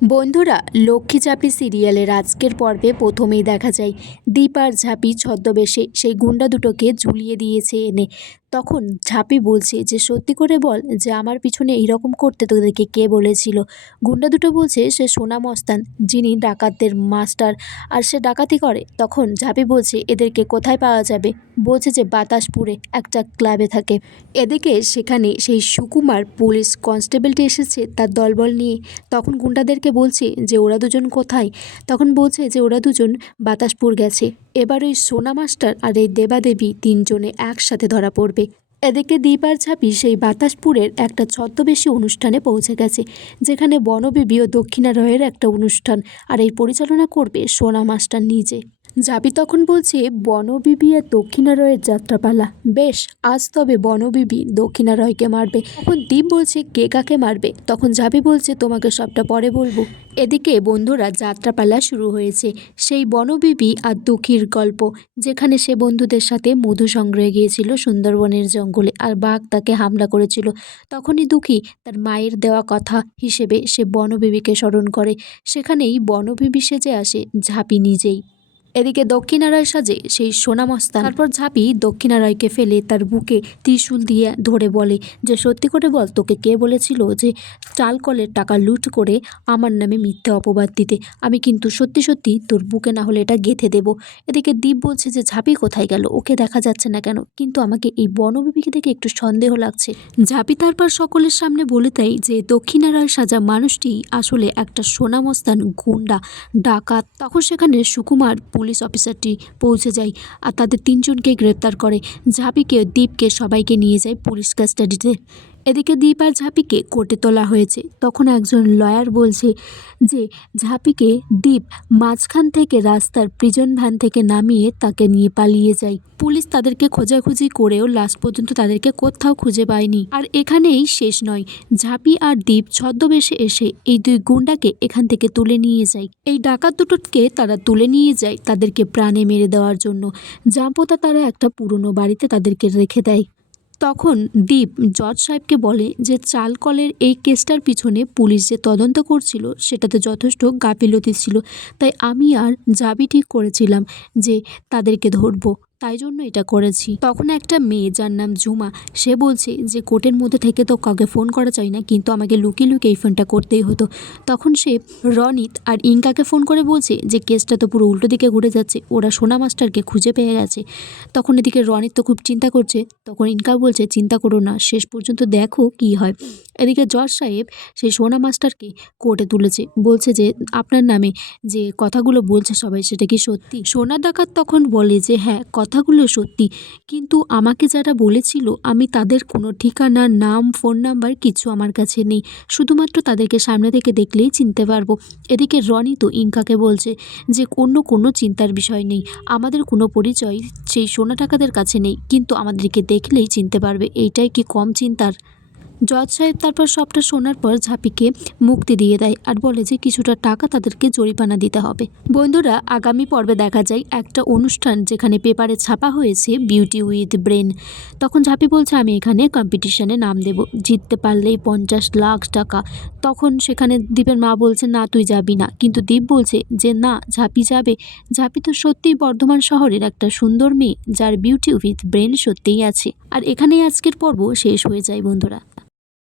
বন্ধুরা, লক্ষ্মী ঝাঁপি সিরিয়ালের আজকের পর্বে প্রথমেই দেখা যায় দীপ আর ঝাঁপি ছদ্মবেশে সেই গুন্ডা দুটোকে ঝুলিয়ে দিয়েছে এনে। তখন ঝাঁপি বলছে যে সত্যি করে বল যে আমার পিছনে এইরকম করতে তোদেরকে কে বলেছিল। গুন্ডা দুটো বলছে সে সোনা মস্তান, যিনি ডাকাতদের মাস্টার, আর সে ডাকাতি করে। তখন ঝাঁপি বলছে এদেরকে কোথায় পাওয়া যাবে, বলছে যে বাতাসপুরে একটা ক্লাবে থাকে। এদিকে সেখানে সেই সুকুমার পুলিশ কনস্টেবলটি এসেছে তার দলবল নিয়ে। তখন গুন্ডাদেরকে বলছে যে ওরা দুজন কোথায়। তখন বলছে যে ওরা দুজন বাতাসপুর গেছে। এবার ওই সোনা মাস্টার আর এই দেবাদেবী তিনজনে একসাথে ধরা পড়বে। এদিকে দীপ আর ঝাঁপি সেই বাতাসপুরের একটা ছদ্মবেশী অনুষ্ঠানে পৌঁছে গেছে, যেখানে বনবিবি ও দক্ষিণা রয়ের একটা অনুষ্ঠান, আর এই পরিচালনা করবে সোনা মাস্টার নিজে। ঝাঁপি তখন বলছে বনবিবি আর দক্ষিণা রয়ের যাত্রাপালা, বেশ আজ তবে বনবিবি দক্ষিণা রয়কে মারবে। তখন দীপ বলছে কে কাকে মারবে। তখন ঝাঁপি বলছে তোমাকে সবটা পরে বলবো। এদিকে বন্ধুরা, যাত্রাপালা শুরু হয়েছে সেই বনবিবি আর দুঃখীর গল্প, যেখানে সে বন্ধুদের সাথে মধু সংগ্রহে গিয়েছিল সুন্দরবনের জঙ্গলে, আর বাঘ তাকে হামলা করেছিল। তখনই দুঃখী তার মায়ের দেওয়া কথা হিসেবে সে বনবিবিকে স্মরণ করে। সেখানেই বনবিবি সেজে আসে ঝাঁপি নিজেই। এদিকে দক্ষিণারায় সাজে সেই সোনামস্তান। তারপর ঝাঁপি দক্ষিণারায়কে ফেলে তার বুকে ত্রিশূল দিয়ে ধরে বলে যে সত্যি করে বল তোকে কে বলেছিল যে চাল কলের টাকা লুট করে আমার নামে মিথ্যে অপবাদ দিতে। আমি কিন্তু সত্যি সত্যি তোর বুকে না হলে এটা গেঁথে দেব। এদিকে দীপ বলছে যে ঝাঁপি কোথায় গেল, ওকে দেখা যাচ্ছে না কেন, কিন্তু আমাকে এই বনবিবিকে দেখে একটু সন্দেহ লাগছে। ঝাঁপি তারপর সকলের সামনে বলে দেয় যে দক্ষিণারায় সাজা মানুষটি আসলে একটা সোনামস্তান গুন্ডা ডাকাত। তখন সেখানে সুকুমার পুলিশ অফিসারটি পৌঁছে যায় আর তাদের তিনজনকে গ্রেপ্তার করে। ঝাঁপিকে, দীপকে সবাইকে নিয়ে যায় পুলিশ কাস্টাডিতে। এদিকে দীপ আর ঝাঁপিকে কোর্টে তোলা হয়েছে। তখন একজন লয়ার বলছে যে ঝাঁপিকে দীপ মাঝখান থেকে রাস্তার প্রিজন ভ্যান থেকে নামিয়ে তাকে নিয়ে পালিয়ে যায়। পুলিশ তাদেরকে খোঁজাখুঁজি করেও লাস্ট পর্যন্ত তাদেরকে কোথাও খুঁজে পায়নি। আর এখানেই শেষ নয়, ঝাঁপি আর দীপ ছদ্মবেশে এসে এই দুই গুন্ডাকে এখান থেকে তুলে নিয়ে যায়। এই ডাকাত দুটোকে তারা তুলে নিয়ে যায় তাদেরকে প্রাণে মেরে দেওয়ার জন্য। জাম্পোতা তারা একটা পুরনো বাড়িতে তাদেরকে রেখে দেয়। তখন দীপ জজ সাহেবকে বলে যে চাল কলের এই কেসটার পিছনে পুলিশ যে তদন্ত করছিল সেটাতে যথেষ্ট গাফিলতি ছিল, তাই আমি আর ঝাঁপি ঠিক করেছিলাম যে তাদেরকে ধরবো, তাই জন্য এটা করেছি। তখন একটা মেয়ে যার নাম ঝুমা, সে বলছে যে কোর্টের মধ্যে থেকে তো কাউকে ফোন করা চাই না, কিন্তু আমাকে লুকিয়ে লুকিয়ে এই ফোনটা করতেই হতো। তখন সে রনিত আর ইঙ্কাকে ফোন করে বলছে যে কেসটা তো পুরো উল্টো দিকে ঘুরে যাচ্ছে, ওরা সোনা মাস্টারকে খুঁজে পেয়ে গেছে। তখন এদিকে রনিত তো খুব চিন্তা করছে। তখন ইনকা বলছে চিন্তা করো না, শেষ পর্যন্ত দেখো কি হয়। এদিকে জজ সাহেব সেই সোনা মাস্টারকে কোর্টে তুলেছে, বলছে যে আপনার নামে যে কথাগুলো বলছে সবাই সেটা কি সত্যি। সোনা ডাকাত তখন বলে যে হ্যাঁ, কথাগুলো সত্যি, কিন্তু আমাকে যারা বলেছিল আমি তাদের কোনো ঠিকানা, নাম, ফোন নাম্বার কিছু আমার কাছে নেই, শুধুমাত্র তাদেরকে সামনে থেকে দেখলেই চিনতে পারবো। এদিকে রনি তো ইনকাকে বলছে যে অন্য কোনো চিন্তার বিষয় নেই, আমাদের কোনো পরিচয় সেই সোনা টাকাদের কাছে নেই, কিন্তু আমাদেরকে দেখলেই চিনতে পারবে, এইটাই কি কম চিন্তার। জজ সাহেব তারপর সবটা শোনার পর ঝাঁপিকে মুক্তি দিয়ে দেয় আর বলে যে কিছুটা টাকা তাদেরকে জরিমানা দিতে হবে। বন্ধুরা, আগামী পর্বে দেখা যায় একটা অনুষ্ঠান যেখানে পেপারে ছাপা হয়েছে বিউটি উইথ ব্রেন। তখন ঝাঁপি বলছে আমি এখানে কম্পিটিশনে নাম দেব, জিততে পারলেই 50 লাখ টাকা। তখন সেখানে দীপের মা বলছে না তুই যাবি না, কিন্তু দীপ বলছে যে না, ঝাঁপি যাবে। ঝাঁপি তো সত্যিই বর্ধমান শহরের একটা সুন্দর মেয়ে যার বিউটি উইথ ব্রেন সত্যিই আছে। আর এখানেই আজকের পর্ব শেষ হয়ে যায় বন্ধুরা।